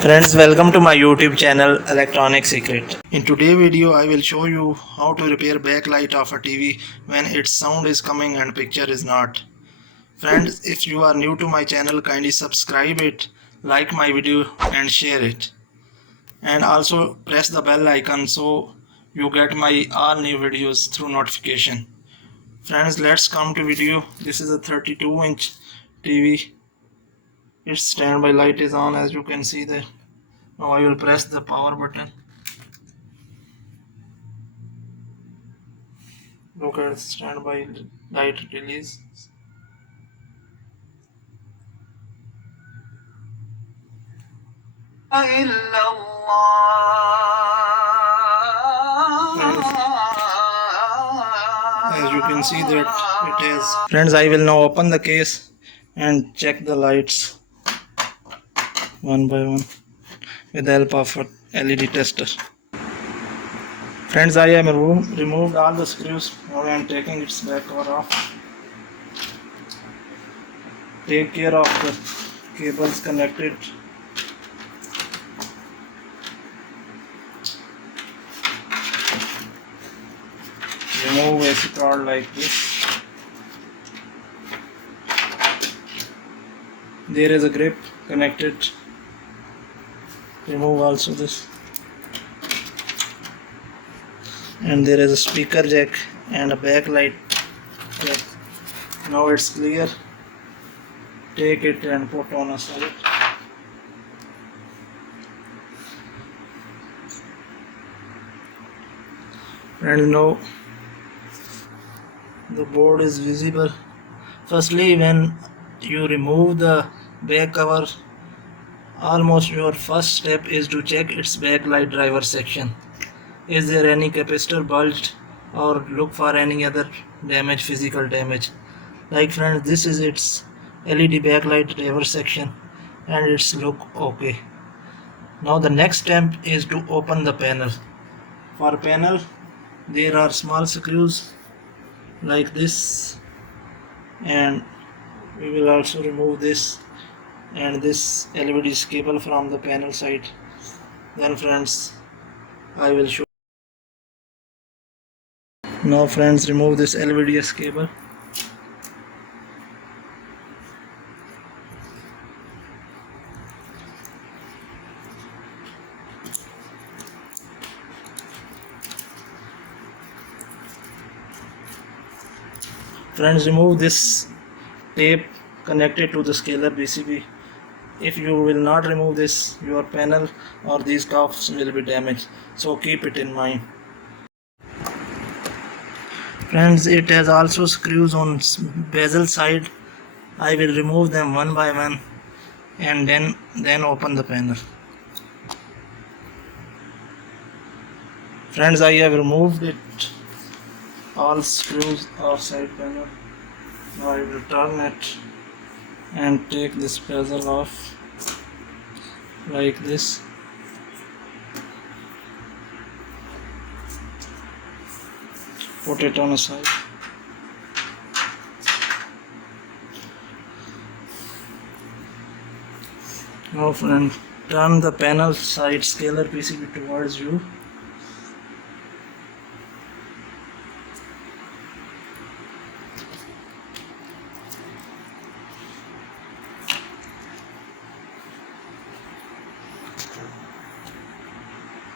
Friends, welcome to my YouTube channel Electronic Secret. In today's video I will show you how to repair backlight of a TV when its sound is coming and picture is not. Friends, if you are new to my channel, kindly subscribe it, like my video and share it. And also press the bell icon so you get my all new videos through notification. Friends, let's come to video. This is a 32-inch TV. Its standby light is on, as you can see there. Now I will press the power button. Look at standby light release. As you can see that it is. Friends, I will now open the case and check the lights one by one with the help of a LED tester. Friends, I have removed all the screws. Now I am taking its back cover off. Take care of the cables connected. Remove AC cord like this. There is a grip connected. Remove also this. And there is a speaker jack and a backlight jack. Now it's clear. Take it and put on a side. And now the board is visible. Firstly, when you remove the back cover, almost your first step is to check its backlight driver section. Is there any capacitor bulged, or look for any other damage, physical damage. Like friends, this is its LED backlight driver section and it's look okay. Now the next step is to open the panel. For panel there are small screws like this, and we will also remove this and this LED cable from the panel side. Then friends, I will show. Now friends, remove this LVDS cable. Friends, remove this tape connected to the scaler PCB. If you will not remove this, your panel or these cuffs will be damaged, so keep it in mind. Friends, it has also screws on bezel side. I will remove them one by one and then open the panel. Friends, I have removed it, all screws of side panel. Now I will turn it and take this bezel off like this. Put it on a side. Now friend, turn the panel side scaler PCB towards you.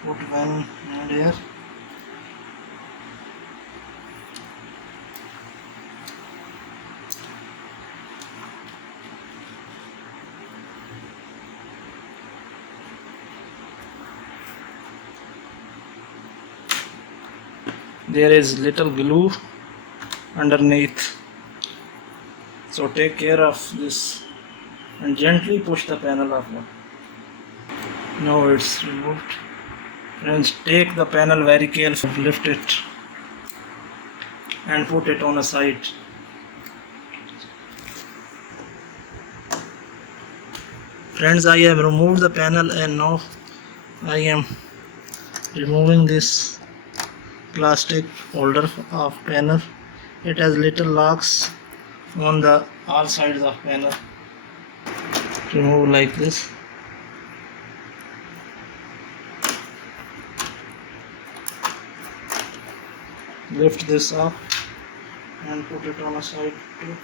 Put one hand here. There is little glue underneath, so take care of this and gently push the panel upward. Now it's removed. Friends, take the panel very carefully, lift it and put it on a side. Friends, I have removed the panel and now I am removing this plastic holder of panel. It has little locks on the all sides of panel. Remove like this. lift this up and put it on a side too.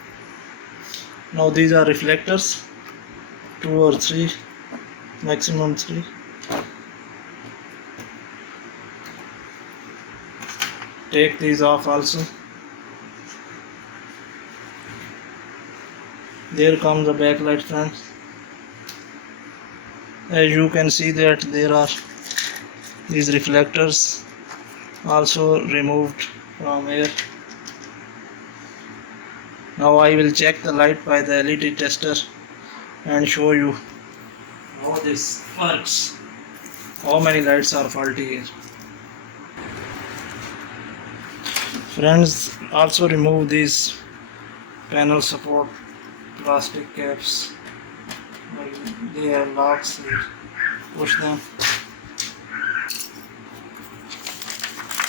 Now these are reflectors, 2 or 3, maximum 3. Take these off also. There comes the backlight, friends. As you can see that there are these reflectors also removed from here. Now I will check the light by the LED tester and show you how this works. How many lights are faulty here. Friends, also remove these panel support plastic caps. They have locks here. Push them.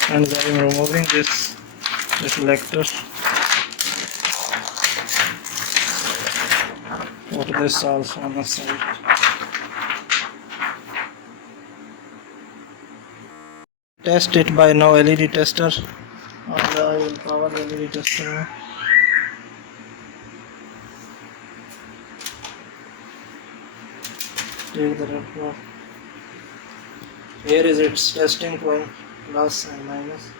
And I am removing this reflector. Put this also on the side. Test it by now LED tester. And I will power the LED tester now. Take the red probe. Here is its testing point, plus and minus.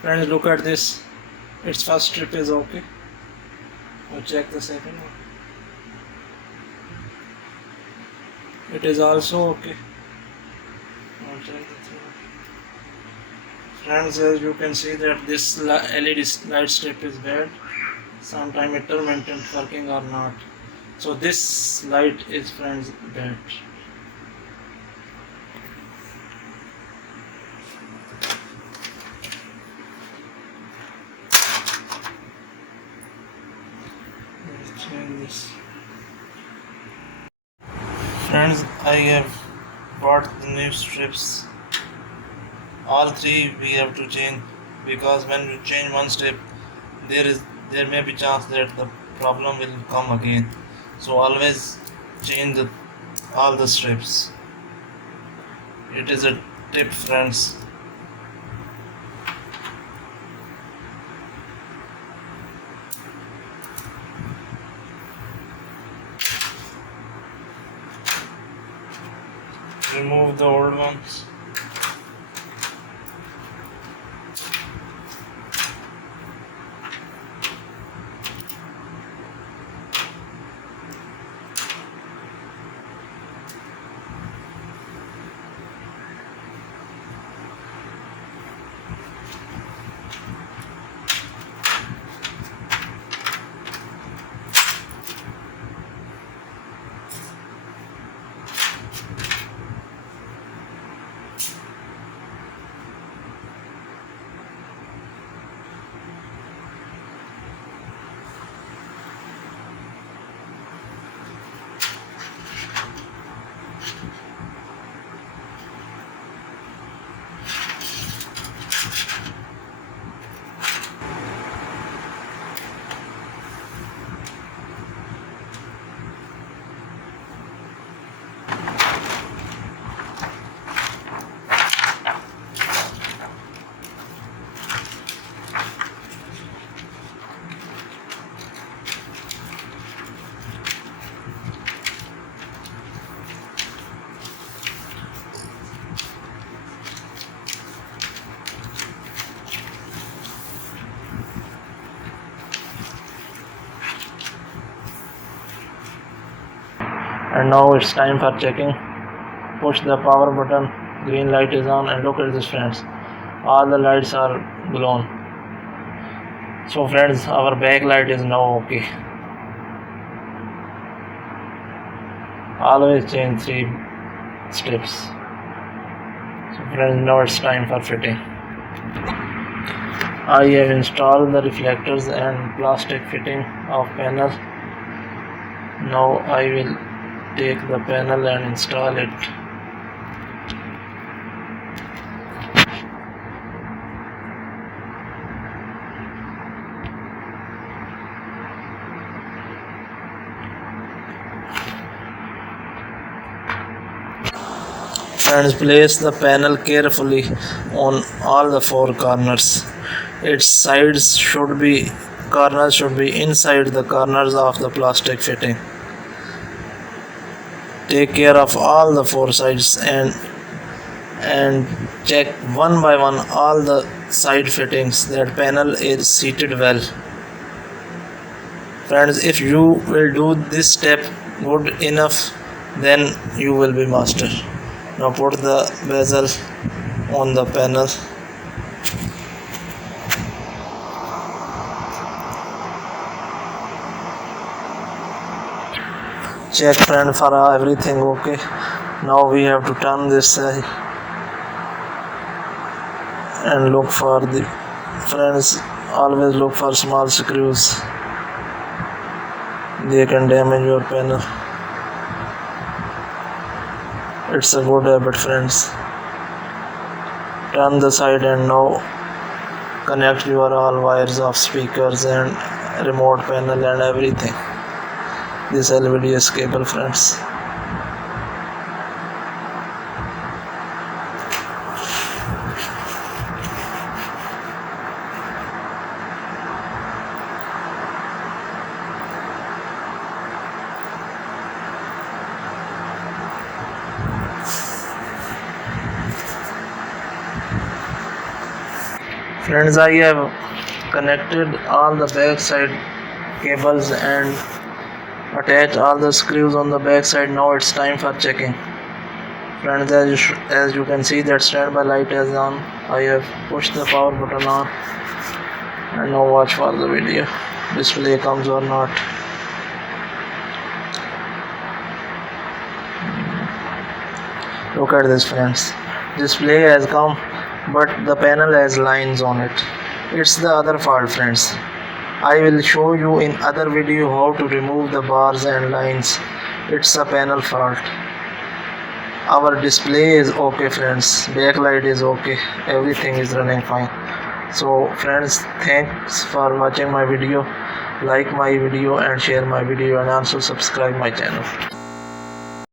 Friends, look at this. Its first strip is okay. Now check the second one. It is also okay. Now check the third one. Friends, as you can see that this LED light strip is bad. Sometime intermittent working or not. So this light is, friends, bad. Let's change this. Friends, I have bought the new strips. All 3 we have to change, because when you change one strip, there may be chance that the problem will come again. So always change all the strips. It is a tip, friends. Remove the old ones. And now it's time for checking. Push the power button, green light is on, and look at this, friends. All the lights are blown. So friends, our backlight is now okay. Always change 3 strips. So friends, now it's time for fitting. I have installed the reflectors and plastic fitting of panel. Now I will take the panel and install it. Friends, place the panel carefully on all the four corners. Its corners should be inside the corners of the plastic fitting. Take care of all the four sides and check one by one all the side fittings that panel is seated well. Friends, if you will do this step good enough, then you will be master. Now put the bezel on the panel. Check, friend, for everything okay. Now we have to turn this side and look for the friends. Always look for small screws. They can damage your panel. It's a good habit, friends. Turn the side and now connect your all wires of speakers and remote panel and everything. This LVDS cable, friends. Friends, I have connected all the backside cables and attach all the screws on the back side. Now it's time for checking. Friends, as you can see that standby light is on. I have pushed the power button on and now watch for the video. Display comes or not. Look at this, friends. Display has come, but the panel has lines on it. It's the other fault, friends. I will show you in other video how to remove the bars and lines. It's a panel fault. Our display is okay, friends. Backlight is okay. Everything is running fine. So friends, thanks for watching my video. Like my video and share my video and also subscribe my channel.